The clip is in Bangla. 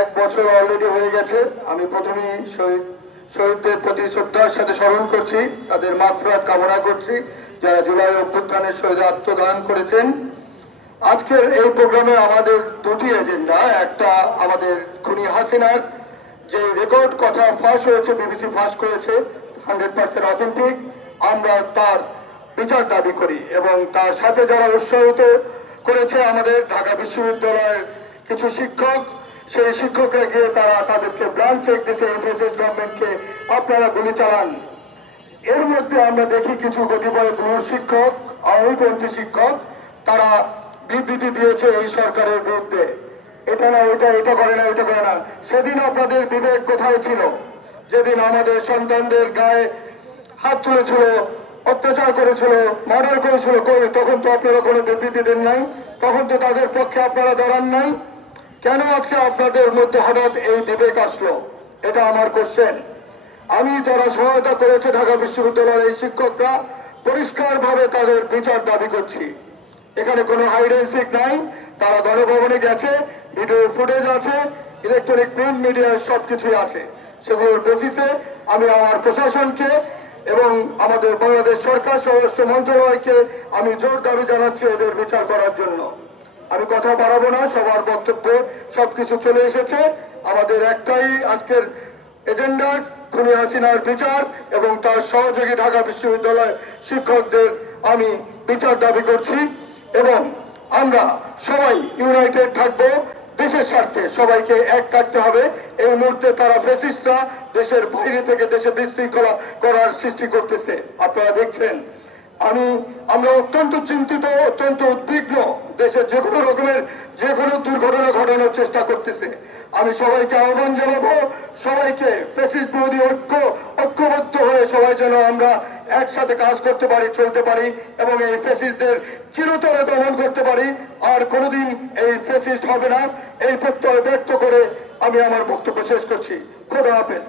এক বছর অলরেডি হয়ে গেছে। আমি প্রথমেই শহীদদের প্রতি শ্রদ্ধার সাথে স্মরণ করছি, তাদের মাগফিরাত কামনা করছি যারা জুলাই অভ্যুত্থানের শহীদে আত্মদান করেছেন। আজকের এই প্রোগ্রামে আমাদের দুটি এজেন্ডা। একটা আমাদের খুনি হাসিনার যে রেকর্ড কথা ফাঁস হয়েছে, বিবিসি ফাঁস করেছে, 100% অথেন্টিক। আমরা তার বিচার দাবি করি এবং তার সাথে যারা উৎসাহিত করেছে আমাদের ঢাকা বিশ্ববিদ্যালয়ের কিছু শিক্ষক, সেই শিক্ষকরা গিয়ে তারা তাদেরকে ব্লাঙ্ক চেক দিয়েছে এফএসএস গভর্নমেন্টকে, আপনারা গুলি চালান। এর মধ্যে আমরা দেখি কিছু কতিপয় পুরুষ শিক্ষক, আওয়ামীপন্থী শিক্ষক, তারা বিবৃতি দিয়েছে এই সরকারের বিরুদ্ধে, এটা না ওইটা, এটা করে না ওইটা করে না। সেদিন আপনাদের বিবেক কোথায় ছিল? যেদিন আমাদের সন্তানদের গায়ে হাত তুলেছিল, অত্যাচার করেছিল, মার্ডার করেছিল, তখন তো আপনারা কোনো বিবৃতি দেন নাই, তখন তো তাদের পক্ষে আপনারা দাঁড়ান নাই। কেন আজকে আপনাদের মধ্যে হঠাৎ এই বিবেক আসলো? এটা আমার কোশ্চেন। আমি যারা সহায়তা করেছে ঢাকা বিশ্ববিদ্যালয়ের এই শিক্ষকরা, পরিষ্কারভাবে তাদের বিচার দাবি করছি। এখানে কোনো হাইড এন্ড সিক নাই। তারা গণভবনে গেছে, ভিডিও ফুটেজ আছে, ইলেকট্রনিক প্রিন্ট মিডিয়ার সবকিছুই আছে। সেগুলোর বেসিসে আমি আমার প্রশাসনকে এবং আমাদের বাংলাদেশ সরকার স্বরাষ্ট্র মন্ত্রণালয়কে আমি জোর দাবি জানাচ্ছি এদের বিচার করার জন্য। আমি কথা বাড়াবো না, সবার বক্তব্য সবকিছু চলে এসেছে। আমাদের একটাই আজকের এজেন্ডা, খুনি হাসিনার বিচার এবং তার সহযোগী ঢাকা বিশ্ববিদ্যালয় শিক্ষকদের আমি বিচার দাবি করছি। এবং আমরা সবাই ইউনাইটেড থাকবো দেশের স্বার্থে। সবাইকে এক থাকতে হবে। এই মুহূর্তে তারা ফ্যাসিস্টরা দেশের বাইরে থেকে দেশে বিশৃঙ্খলা করার সৃষ্টি করতেছে, আপনারা দেখছেন। আমরা অত্যন্ত চিন্তিত, অত্যন্ত উদ্বিগ্ন। দেশে যে কোনো রকমের যে কোনো দুর্ঘটনা ঘটানোর চেষ্টা করতেছে। আমি সবাইকে আহ্বান জানাবো, সবাইকে ফ্যাসিস্ট বিরোধী ঐক্যবদ্ধ হয়ে সবাই যেন আমরা একসাথে কাজ করতে পারি, চলতে পারি এবং এই ফ্যাসিস্টদের চিরতরে দমন করতে পারি। আর কোনোদিন এই ফ্যাসিস্ট হবে না, এই প্রত্যয় ব্যক্ত করে আমি আমার বক্তব্য শেষ করছি। খোদা হাফেজ।